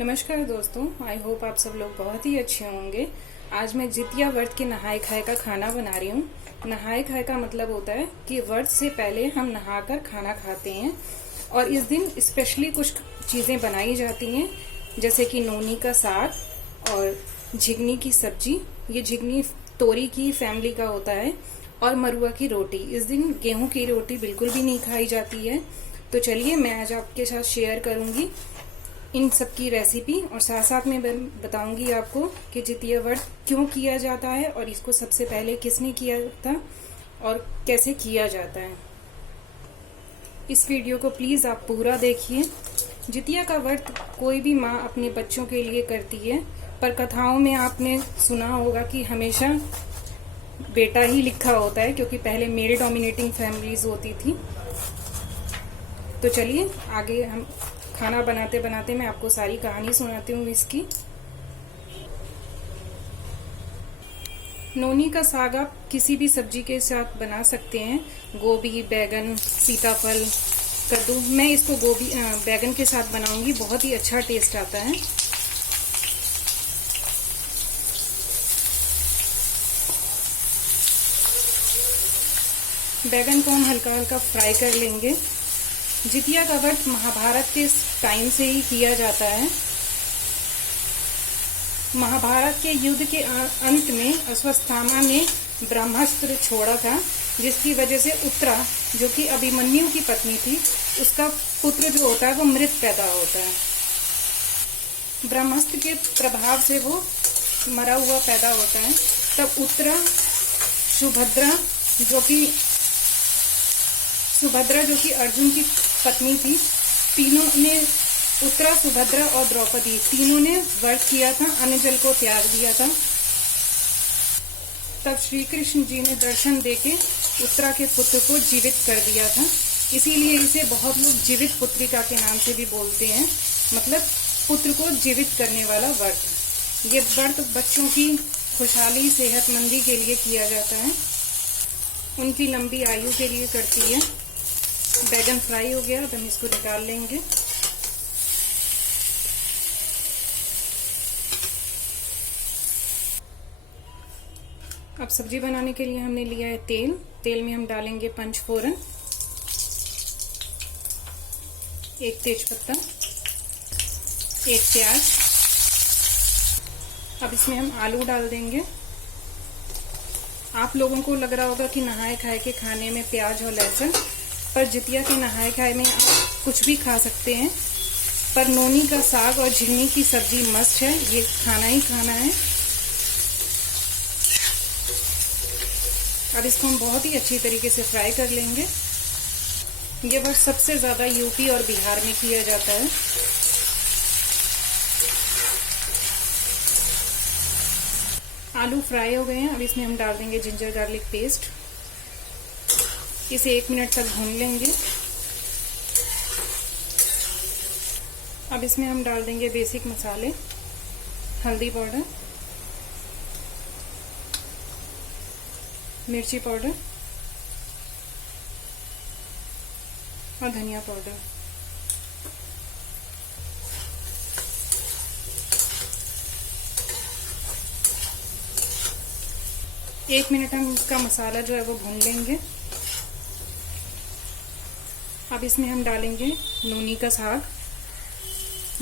नमस्कार दोस्तों, I hope आप सब लोग बहुत ही अच्छे होंगे। आज मैं जितिया व्रत के नहाए खाए का खाना बना रही हूँ। नहाए खाए का मतलब होता है कि व्रत से पहले हम नहाकर खाना खाते हैं और इस दिन स्पेशली कुछ चीज़ें बनाई जाती हैं, जैसे कि नोनी का साग और झिगनी की सब्जी। ये झिगनी तोरी की फैमिली का होता है और मरुआ की रोटी। इस दिन गेहूं की रोटी बिल्कुल भी नहीं खाई जाती है। तो चलिए मैं आज आपके साथ शेयर करूंगी इन सब की रेसिपी और साथ साथ में बताऊंगी आपको कि जितिया व्रत क्यों किया जाता है और इसको सबसे पहले किसने किया था और कैसे किया जाता है। इस वीडियो को प्लीज आप पूरा देखिए। जितिया का व्रत कोई भी माँ अपने बच्चों के लिए करती है, पर कथाओं में आपने सुना होगा कि हमेशा बेटा ही लिखा होता है, क्योंकि पहले मेल डोमिनेटिंग फैमिलीज होती थी। तो चलिए आगे हम खाना बनाते बनाते मैं आपको सारी कहानी सुनाती हूँ इसकी। नोनी का साग आप किसी भी सब्जी के साथ बना सकते हैं, गोभी, बैगन, सीताफल, कद्दू। मैं इसको बैगन के साथ बनाऊंगी, बहुत ही अच्छा टेस्ट आता है। बैगन को हम हल्का हल्का फ्राई कर लेंगे। जितिया का व्रत महाभारत के टाइम से ही किया जाता है। महाभारत के युद्ध के अंत में अश्वत्थामा ने ब्रह्मास्त्र छोड़ा था, जिसकी वजह से उत्तरा, जो कि अभिमन्यु की पत्नी थी, उसका पुत्र जो होता है वो मृत पैदा होता है। ब्रह्मास्त्र के प्रभाव से वो मरा हुआ पैदा होता है। तब उत्तरा, सुभद्रा जो कि अर्जुन की पत्नी थी, तीनों ने, उत्तरा, सुभद्रा और द्रौपदी, तीनों ने व्रत किया था, अन्न जल को त्याग दिया था। तब श्री कृष्ण जी ने दर्शन देके उत्तरा के पुत्र को जीवित कर दिया था। इसीलिए इसे बहुत लोग जीवित पुत्रिका के नाम से भी बोलते हैं, मतलब पुत्र को जीवित करने वाला व्रत। ये व्रत बच्चों की खुशहाली, सेहतमंदी के लिए किया जाता है, उनकी लंबी आयु के लिए करती है। बैगन फ्राई हो गया, तो हम इसको निकाल लेंगे। अब सब्जी बनाने के लिए हमने लिया है तेल। तेल में हम डालेंगे पंचफोरन, एक तेजपत्ता, एक प्याज। अब इसमें हम आलू डाल देंगे। आप लोगों को लग रहा होगा कि नहाए खाए के खाने में प्याज और लहसुन, पर जितिया के नहाए खाए में आप कुछ भी खा सकते हैं, पर नोनी का साग और झिगनी की सब्जी मस्त है, ये खाना ही खाना है। अब इसको हम बहुत ही अच्छी तरीके से फ्राई कर लेंगे। ये व्रत सबसे ज्यादा यूपी और बिहार में किया जाता है। आलू फ्राई हो गए हैं। अब इसमें हम डाल देंगे जिंजर गार्लिक पेस्ट। इसे 1 मिनट तक भून लेंगे। अब इसमें हम डाल देंगे बेसिक मसाले, हल्दी पाउडर, मिर्ची पाउडर और धनिया पाउडर। एक मिनट हम इसका मसाला जो है वो भून लेंगे। अब इसमें हम डालेंगे नोनी का साग।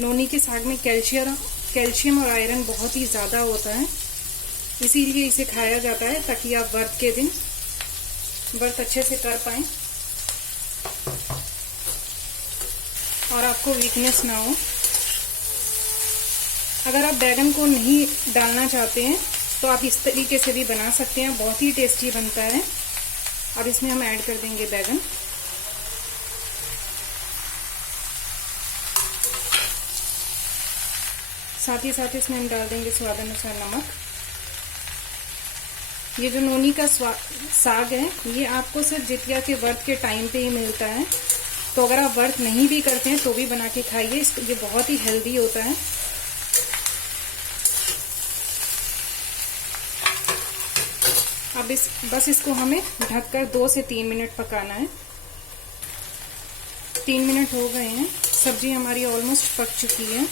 नोनी के साग में कैल्शियम और आयरन बहुत ही ज्यादा होता है, इसीलिए इसे खाया जाता है, ताकि आप व्रत के दिन व्रत अच्छे से कर पाएं और आपको वीकनेस ना हो। अगर आप बैगन को नहीं डालना चाहते हैं तो आप इस तरीके से भी बना सकते हैं, बहुत ही टेस्टी बनता है। अब इसमें हम ऐड कर देंगे बैगन। साथ ही साथ इसमें हम डाल देंगे स्वाद अनुसार नमक। ये जो नोनी का साग है, ये आपको सिर्फ जितिया के व्रत के टाइम पे ही मिलता है, तो अगर आप व्रत नहीं भी करते हैं तो भी बना के खाइए, ये बहुत ही हेल्दी होता है। अब बस इसको हमें ढककर 2 से 3 मिनट पकाना है। 3 मिनट हो गए हैं, सब्जी हमारी ऑलमोस्ट पक चुकी है।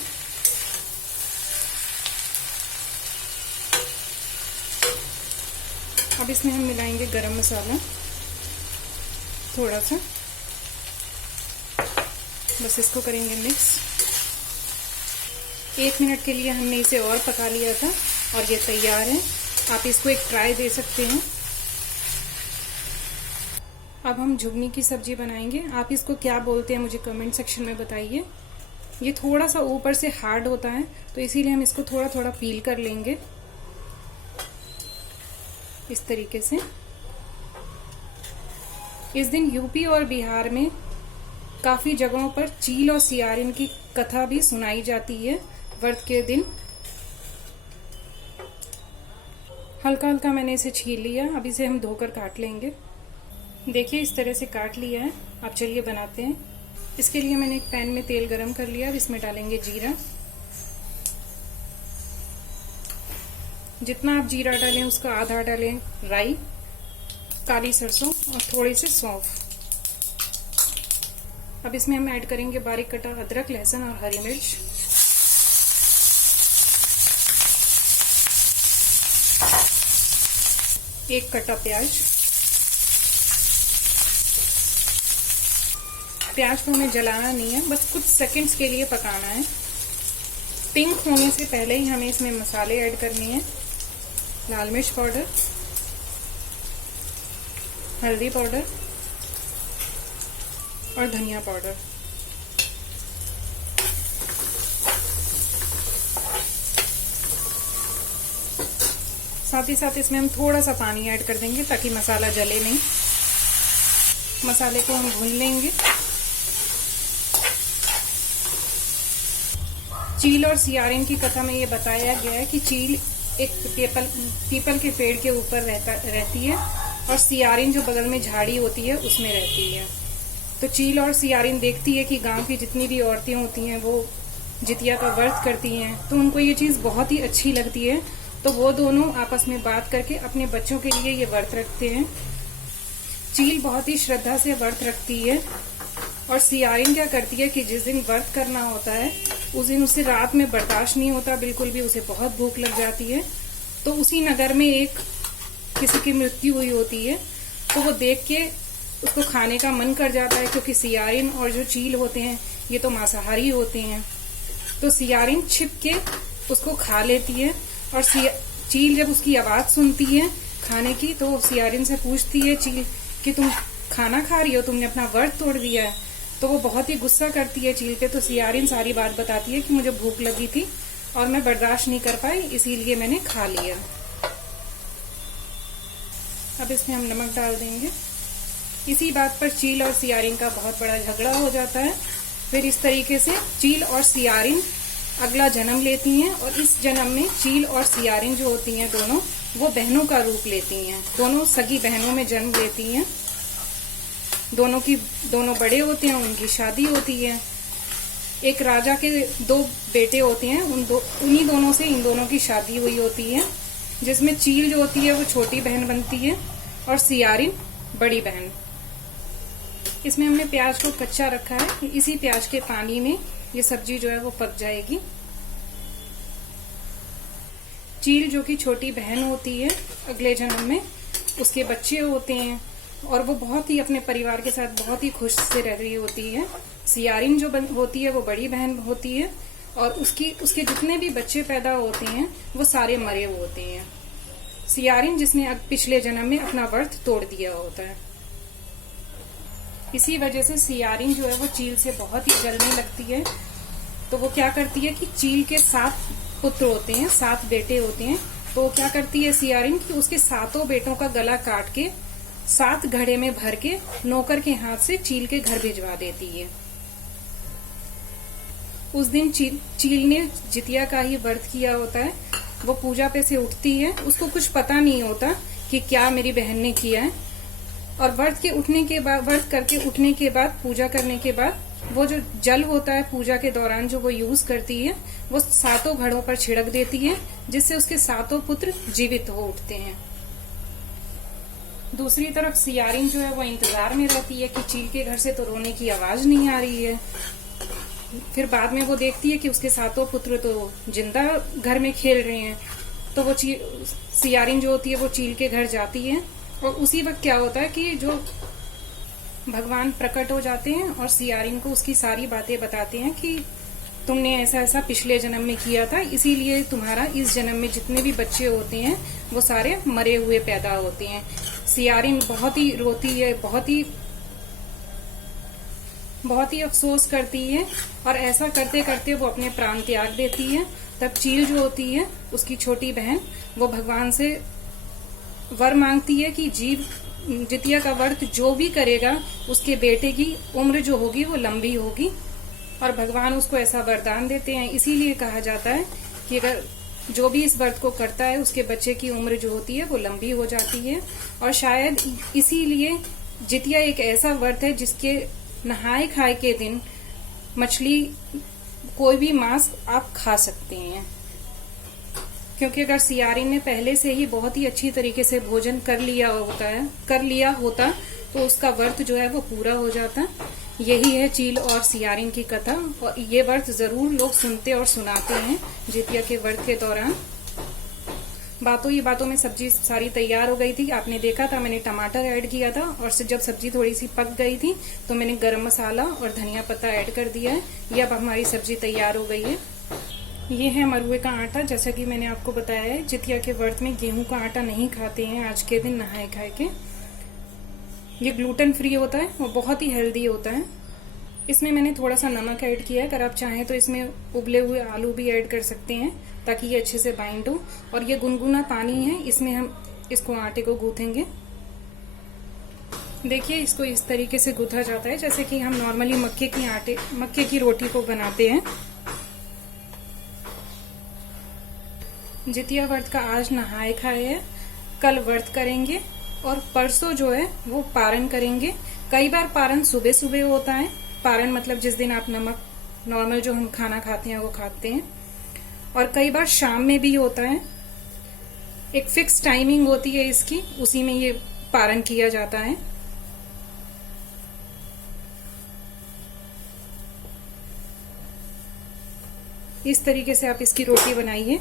अब इसमें हम मिलाएंगे गरम मसाला थोड़ा सा, बस इसको करेंगे मिक्स। 1 मिनट के लिए हमने इसे और पका लिया था और ये तैयार है। आप इसको एक ट्राई दे सकते हैं। अब हम झुगनी की सब्जी बनाएंगे। आप इसको क्या बोलते हैं मुझे कमेंट सेक्शन में बताइए। ये थोड़ा सा ऊपर से हार्ड होता है तो इसीलिए हम इसको थोड़ा थोड़ा पील कर लेंगे इस तरीके से। इस दिन यूपी और बिहार में काफी जगहों पर चील और सियारिन की कथा भी सुनाई जाती है व्रत के दिन। हल्का हल्का मैंने इसे छील लिया। अब इसे हम धोकर काट लेंगे। देखिए इस तरह से काट लिया है। अब चलिए बनाते हैं। इसके लिए मैंने एक पैन में तेल गरम कर लिया। अब इसमें डालेंगे जीरा। जितना आप जीरा डालें उसका आधा डालें राई, काली सरसों और थोड़ी सी सौंफ। अब इसमें हम ऐड करेंगे बारीक कटा अदरक, लहसुन और हरी मिर्च। एक कटा प्याज। प्याज को हमें जलाना नहीं है, बस कुछ सेकंड्स के लिए पकाना है। पिंक होने से पहले ही हमें इसमें मसाले ऐड करने हैं। लाल मिर्च पाउडर, हल्दी पाउडर और धनिया पाउडर। साथ ही साथ इसमें हम थोड़ा सा पानी ऐड कर देंगे ताकि मसाला जले नहीं। मसाले को हम भून लेंगे। चील और सियारिन की कथा में ये बताया गया है कि चील एक पीपल के पेड़ के ऊपर रहती है और सियारिन जो बगल में झाड़ी होती है उसमें रहती है। तो चील और सियारिन देखती है कि गांव की जितनी भी औरतें होती हैं वो जितिया का व्रत करती हैं, तो उनको ये चीज बहुत ही अच्छी लगती है। तो वो दोनों आपस में बात करके अपने बच्चों के लिए ये व्रत रखते हैं। चील बहुत ही श्रद्धा से व्रत रखती है और सियारिन क्या करती है कि जिस दिन व्रत करना होता है उस दिन उसे रात में बर्दाश्त नहीं होता बिल्कुल भी, उसे बहुत भूख लग जाती है। तो उसी नगर में एक किसी की मृत्यु हुई होती है तो वो देख के उसको खाने का मन कर जाता है, क्योंकि सियारिन और जो चील होते हैं ये तो मांसाहारी होते हैं। तो सियारिन छिप के उसको खा लेती है और चील जब उसकी आवाज सुनती है खाने की तो सियारिन से पूछती है चील कि तुम खाना खा रही हो, तुमने अपना व्रत तोड़ दिया है। तो वो बहुत ही गुस्सा करती है चील पे। तो सियारिन सारी बात बताती है कि मुझे भूख लगी थी और मैं बर्दाश्त नहीं कर पाई, इसीलिए मैंने खा लिया। अब इसमें हम नमक डाल देंगे। इसी बात पर चील और सियारिन का बहुत बड़ा झगड़ा हो जाता है। फिर इस तरीके से चील और सियारिन अगला जन्म लेती हैं और इस जन्म में चील और सियारिन जो होती हैं दोनों वो बहनों का रूप लेती हैं। दोनों सगी बहनों में जन्म लेती हैं। दोनों बड़े होते हैं, उनकी शादी होती है। एक राजा के 2 बेटे होते हैं, उन्हीं दोनों से इन दोनों की शादी हुई होती है, जिसमें चील जो होती है वो छोटी बहन बनती है और सियारिन बड़ी बहन। इसमें हमने प्याज को कच्चा रखा है। इसी प्याज के पानी में ये सब्जी जो है वो पक जाएगी। चील जो कि छोटी बहन होती है अगले जन्म में उसके बच्चे होते हैं और वो बहुत ही अपने परिवार के साथ बहुत ही खुश से रह रही होती है। सियारिन जो होती है वो बड़ी बहन होती है और उसके जितने भी बच्चे पैदा होते हैं वो सारे मरे हुए होते हैं। सियारिन जिसने पिछले जन्म में अपना व्रत तोड़ दिया होता है। इसी वजह से सियारिन जो है वो चील से बहुत ही जलने लगती है। तो वो क्या करती है कि चील के 7 पुत्र होते हैं, 7 बेटे होते हैं। तो वो क्या करती है सियारिन कि उसके 7 बेटों का गला काट के 7 घड़े में भर के नौकर के हाथ से चील के घर भिजवा देती है। उस दिन चील ने जितिया का ही व्रत किया होता है। वो पूजा पे से उठती है, उसको कुछ पता नहीं होता कि क्या मेरी बहन ने किया है। और व्रत करके उठने के बाद पूजा करने के बाद वो जो जल होता है पूजा के दौरान जो वो यूज करती है वो 7 घड़ों पर छिड़क देती है, जिससे उसके 7 पुत्र जीवित हो उठते हैं। दूसरी तरफ सियारिन जो है वो इंतजार में रहती है कि चील के घर से तो रोने की आवाज नहीं आ रही है। फिर बाद में वो देखती है कि उसके 7 पुत्र तो जिंदा घर में खेल रहे हैं। तो वो सियारिन जो होती है वो चील के घर जाती है। और उसी वक्त क्या होता है कि जो भगवान प्रकट हो जाते हैं और सियारिन को उसकी सारी बातें बताते हैं कि तुमने ऐसा ऐसा पिछले जन्म में किया था, इसीलिए तुम्हारा इस जन्म में जितने भी बच्चे होते हैं वो सारे मरे हुए पैदा होते हैं। सियारिन बहुत ही रोती है, बहुत ही अफसोस करती है और ऐसा करते करते वो अपने प्राण त्याग देती है। तब चील जो होती है उसकी छोटी बहन, वो भगवान से वर मांगती है कि जितिया का व्रत जो भी करेगा उसके बेटे की उम्र जो होगी वो लंबी होगी। और भगवान उसको ऐसा वरदान देते हैं। इसीलिए कहा जाता है कि अगर जो भी इस व्रत को करता है उसके बच्चे की उम्र जो होती है वो लंबी हो जाती है। और शायद इसीलिए जितिया एक ऐसा व्रत है जिसके नहाए खाए के दिन मछली, कोई भी मांस आप खा सकते हैं, क्योंकि अगर सियारिन ने पहले से ही बहुत ही अच्छी तरीके से भोजन कर लिया होता तो उसका व्रत जो है वो पूरा हो जाता। यही है चील और सियारिन की कथा। और ये व्रत जरूर लोग सुनते और सुनाते हैं जितिया के व्रत के दौरान। बातों में सब्जी सारी तैयार हो गई थी। आपने देखा था मैंने टमाटर ऐड किया था और जब सब्जी थोड़ी सी पक गई थी तो मैंने गरम मसाला और धनिया पत्ता ऐड कर दिया है। ये अब हमारी सब्जी तैयार हो गई है। ये है मरुए का आटा। जैसा कि मैंने आपको बताया है जितिया के व्रत में गेहूं का आटा नहीं खाते हैं आज के दिन नहाए खाए के। ये ग्लूटेन फ्री होता है, वो बहुत ही हेल्दी होता है। इसमें मैंने थोड़ा सा नमक ऐड किया है। अगर आप चाहें तो इसमें उबले हुए आलू भी ऐड कर सकते हैं ताकि ये अच्छे से बाइंड हो। और ये गुनगुना पानी है, इसमें हम इसको आटे को गूंथेंगे। देखिए इसको इस तरीके से गूंथा जाता है जैसे कि हम नॉर्मली मक्के की रोटी को बनाते हैं। जितिया व्रत का आज नहाए खाए है, कल व्रत करेंगे और परसों जो है वो पारण करेंगे। कई बार पारण सुबह सुबह होता है। पारण मतलब जिस दिन आप नमक नॉर्मल जो हम खाना खाते हैं वो खाते हैं। और कई बार शाम में भी होता है। एक फिक्स टाइमिंग होती है इसकी, उसी में ये पारण किया जाता है। इस तरीके से आप इसकी रोटी बनाइए।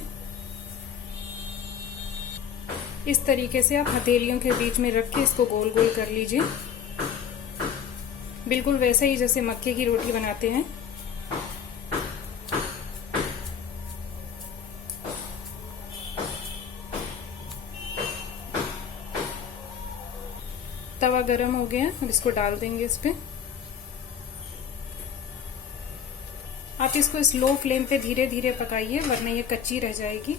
इस तरीके से आप हथेलियों के बीच में रख के इसको गोल गोल कर लीजिए, बिल्कुल वैसे ही जैसे मक्के की रोटी बनाते हैं। तवा गरम हो गया, अब इसको डाल देंगे इस पे। आप इसको स्लो फ्लेम पे धीरे धीरे पकाइए वरना ये कच्ची रह जाएगी।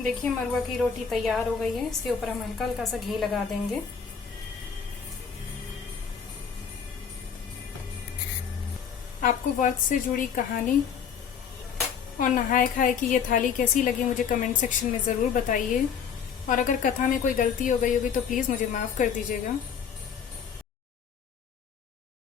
देखिए मरुआ की रोटी तैयार हो गई है। इसके ऊपर हम हल्का हल्का सा घी लगा देंगे। आपको व्रत से जुड़ी कहानी और नहाए खाए की ये थाली कैसी लगी मुझे कमेंट सेक्शन में ज़रूर बताइए। और अगर कथा में कोई गलती हो गई होगी तो प्लीज़ मुझे माफ़ कर दीजिएगा।